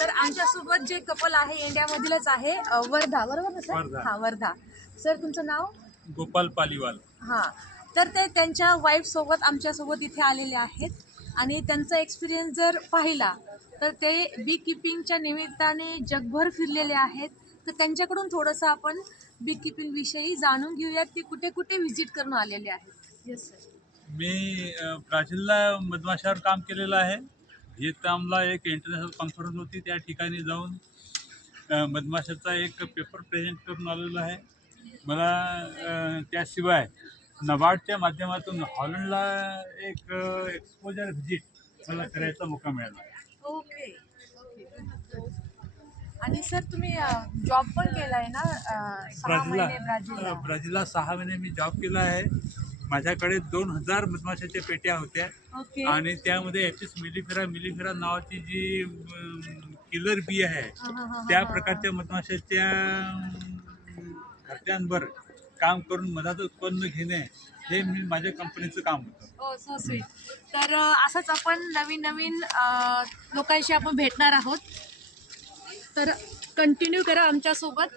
तर आमच्यासोबत जे कपल आहे इंडियामधीलच आहे, वर्धा, बरोबर ना सर? वर्धा. हां, वर्धा. सर तुमचं नाव? गोपाल पालीवाल. हां. तर ते त्यांच्या वाईफसोबत आमच्यासोबत इथे आलेले आहेत आणि त्यांचा एक्सपिरियन्स जर पाहिला तर ते बी किपिंगच्या निमित्ताने जगभर फिरलेले आहेत. तर त्यांच्याकडून थोडंसं आपण बी किपिंगविषयी जाणून घेऊयात. ते कुठे कुठे व्हिजिट करून आलेले आहेत. Yes sir. मी ब्राझीलला मधमाशावर काम केलेलं आहे. व्हिएतनामला एक इंटरनॅशनल कॉन्फरन्स होती, त्या ठिकाणी जाऊन मधमाशाचा एक पेपर प्रेझेंट करून आलेलो आहे. मला त्याशिवाय नबार्डच्या माध्यमातून हॉलंडला एक एक्सपोजर व्हिजिट मला करायचा मौका मिळाला. ओके. आणि सर तुम्ही जॉब पण केलाय ना 6 महिने ब्राझीलला? ब्राझीलला 6 महिने मी जॉब केला आहे. माझ्याकडे 2000 मधमाशाच्या पेट्या होत्या ओके. आणि त्यामध्ये ॲपिस मिलिफेरा नावाची जी किलर बी आहे, त्या प्रकारच्या मधमाशाच्या घरट्यांवर काम करून मधाचं उत्पन्न घेणे हे माझ्या कंपनीचं काम होतं. ओ सो स्वीट. तर असंच आपण नवीन नवीन लोकांशी आपण भेटणार आहोत. तर कंटिन्यू करा आमच्यासोबत.